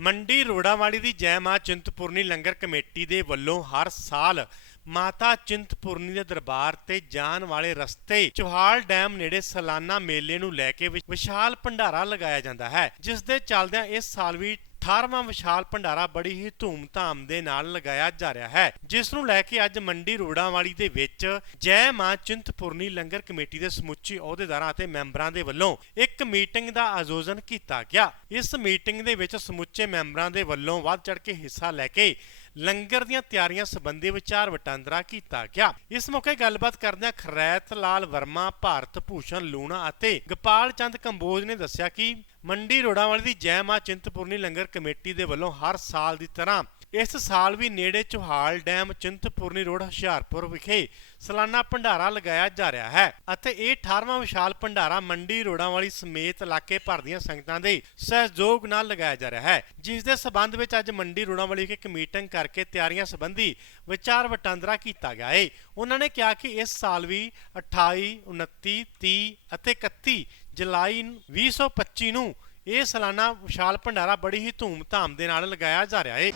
ਮੰਡੀ ਰੋੜਾਵਾਲੀ ਦੀ ਜੈ ਮਾਂ ਚਿੰਤਪੁਰਨੀ ਲੰਗਰ ਕਮੇਟੀ ਦੇ ਵੱਲੋਂ ਹਰ ਸਾਲ ਮਾਤਾ ਚਿੰਤਪੁਰਨੀ ਦੇ ਦਰਬਾਰ ਤੇ ਜਾਣ ਵਾਲੇ ਰਸਤੇ, ਚੋਹਾਲ ਡੈਮ ਨੇੜੇ ਸਾਲਾਨਾ ਮੇਲੇ ਨੂੰ ਲੈ ਕੇ ਵਿਸ਼ਾਲ ਭੰਡਾਰਾ ਲਗਾਇਆ ਜਾਂਦਾ ਹੈ ਜਿਸ ਦੇ ਚੱਲਦਿਆਂ ਇਸ ਸਾਲ ਵੀ 18ਵਾਂ ਵਿਸ਼ਾਲ ਭੰਡਾਰਾ ਬੜੀ ਹੀ ਧੂਮ-ਧਾਮ ਦੇ ਨਾਲ ਲਗਾਇਆ ਜਾ ਰਿਹਾ ਹੈ, ਜਿਸ ਨੂੰ ਲੈ ਕੇ ਅੱਜ ਮੰਡੀ ਰੋੜਾਵਾਲੀ ਦੇ ਵਿੱਚ ਜੈ ਮਾਂ ਚਿੰਤਪੁਰਨੀ ਲੰਗਰ ਕਮੇਟੀ ਦੇ ਸਮੁੱਚੇ ਅਹੁਦੇਦਾਰਾਂ ਅਤੇ ਮੈਂਬਰਾਂ ਦੇ ਵੱਲੋਂ ਇੱਕ ਮੀਟਿੰਗ ਦਾ ਆਯੋਜਨ ਕੀਤਾ ਗਿਆ। ਇਸ ਮੀਟਿੰਗ ਦੇ ਵਿੱਚ ਸਮੁੱਚੇ ਮੈਂਬਰਾਂ ਦੇ ਵੱਲੋਂ ਵੱਧ ਚੜ ਕੇ ਹਿੱਸਾ ਲੈ ਕੇ ਲੰਗਰ ਦੀਆਂ ਤਿਆਰੀਆਂ ਸੰਬੰਧੀ ਵਿਚਾਰ ਵਟਾਂਦਰਾ ਕੀਤਾ ਗਿਆ। ਇਸ ਮੌਕੇ ਗੱਲਬਾਤ ਕਰਦਿਆਂ ਖਰੈਤ ਲਾਲ ਵਰਮਾ, ਭਾਰਤ ਭੂਸ਼ਣ ਲੂਣਾ ਅਤੇ ਗੋਪਾਲ ਚੰਦ ਕੰਬੋਜ ਨੇ ਦੱਸਿਆ ਕਿ ਮੰਡੀ ਰੋੜਾਵਾਲੀ ਦੀ ਜੈ ਮਾਂ ਚਿੰਤਪੁਰਨੀ ਲੰਗਰ ਕਮੇਟੀ ਦੇ ਵੱਲੋਂ ਹਰ ਸਾਲ ਦੀ ਤਰ੍ਹਾਂ ਇਸ ਸਾਲ ਵੀ ਨੇੜੇ ਚੋਹਾਲ ਡੈਮ ਚਿੰਤਪੁਰਨੀ ਰੋਡ ਹੁਸ਼ਿਆਰਪੁਰ ਵਿਖੇ ਸਾਲਾਨਾ ਭੰਡਾਰਾ ਲਗਾਇਆ ਜਾ ਰਿਹਾ ਹੈ ਅਤੇ ਇਹ 18ਵਾਂ ਵਿਸ਼ਾਲ ਭੰਡਾਰਾ ਮੰਡੀ ਰੋੜਾਂ ਵਾਲੀ ਸਮੇਤ ਇਲਾਕੇ ਭਰ ਦੀਆਂ ਸੰਗਤਾਂ ਦੇ ਸਹਿਯੋਗ ਨਾਲ ਲਗਾਇਆ ਜਾ ਰਿਹਾ ਹੈ। ਜਿਸ ਦੇ ਸਬੰਧ ਵਿੱਚ ਅੱਜ ਮੰਡੀ ਰੋਡਾਂ ਵਾਲੀ ਇੱਕ ਮੀਟਿੰਗ ਕਰਕੇ ਤਿਆਰੀਆਂ ਸੰਬੰਧੀ ਵਿਚਾਰ ਵਟਾਂਦਰਾ ਕੀਤਾ ਗਿਆ ਹੈ ਉਹਨਾਂ ਨੇ ਕਿਹਾ ਕਿ ਇਸ ਸਾਲ ਵੀ 28 29 30 ਅਤੇ 31 ਜੁਲਾਈ 2025 ਨੂੰ ਇਹ ਸਾਲਾਨਾ ਵਿਸ਼ਾਲ ਭੰਡਾਰਾ ਬੜੀ ਹੀ ਧੂਮ-ਧਾਮ ਦੇ ਨਾਲ ਲਗਾਇਆ ਜਾ ਰਿਹਾ ਹੈ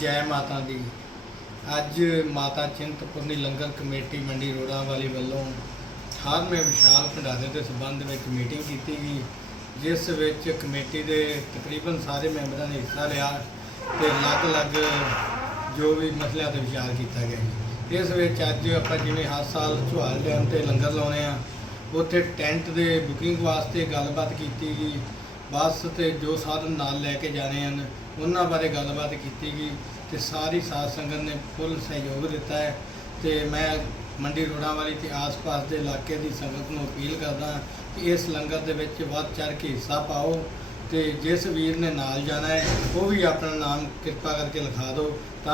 ਜੈ ਮਾਤਾ ਦੀ। ਅੱਜ ਮਾਤਾ ਚਿੰਤਪੁਰਨੀ ਲੰਗਰ ਕਮੇਟੀ ਮੰਡੀ ਰੋੜਾ ਵਾਲੀ ਵੱਲੋਂ 18ਵੇਂ ਵਿਸ਼ਾਲ ਭੰਡਾਰੇ ਦੇ ਸੰਬੰਧ ਵਿੱਚ ਮੀਟਿੰਗ ਕੀਤੀ ਗਈ, ਜਿਸ ਵਿੱਚ ਕਮੇਟੀ ਦੇ ਤਕਰੀਬਨ ਸਾਰੇ ਮੈਂਬਰਾਂ ਨੇ ਹਿੱਸਾ ਲਿਆ ਤੇ ਅਲੱਗ-ਅਲੱਗ ਜੋ ਵੀ ਮਸਲਿਆਂ ਤੇ ਵਿਚਾਰ ਕੀਤਾ ਗਿਆ ਜੀ। ਇਸ ਵਿੱਚ ਅੱਜ ਆਪਾਂ ਜਿਵੇਂ ਹਰ ਸਾਲ ਝੁਆਲ ਡੈਮ ਤੇ ਲੰਗਰ ਲਾਉਣੇ ਆ, ਉੱਥੇ ਟੈਂਟ ਦੇ ਬੁਕਿੰਗ ਵਾਸਤੇ ਗੱਲਬਾਤ ਕੀਤੀ ਗਈ ਬੱਸ ਤੇ ਜੋ ਸਾਧਨ ਨਾਲ ਲੈ ਕੇ ਜਾਣੇ ਹਨ, ਉਹਨਾਂ ਬਾਰੇ ਗੱਲਬਾਤ ਕੀਤੀ ਗਈ ਤੇ ਸਾਰੀ ਸਾਧ ਸੰਗਤ ਨੇ ਫੁੱਲ ਸਹਿਯੋਗ ਦਿੱਤਾ ਹੈ ਤੇ ਮੈਂ ਮੰਡੀ ਰੋਡਾਂ ਵਾਲੀ ਤੇ ਆਸ-ਪਾਸ ਦੇ ਇਲਾਕੇ ਦੀ ਸੰਗਤ ਨੂੰ ਅਪੀਲ ਕਰਦਾ ਕਿ ਇਸ ਲੰਗਰ ਦੇ ਵਿੱਚ ਵੱਧ ਚੜ ਕੇ ਹਿੱਸਾ ਪਾਓ ਤੇ ਜਿਸ ਵੀਰ ਨੇ ਨਾਲ ਜਾਣਾ ਹੈ, ਉਹ ਵੀ ਆਪਣਾ ਨਾਮ ਕਿਰਪਾ ਕਰਕੇ ਲਿਖਾ ਦਿਓ ਤਾਂ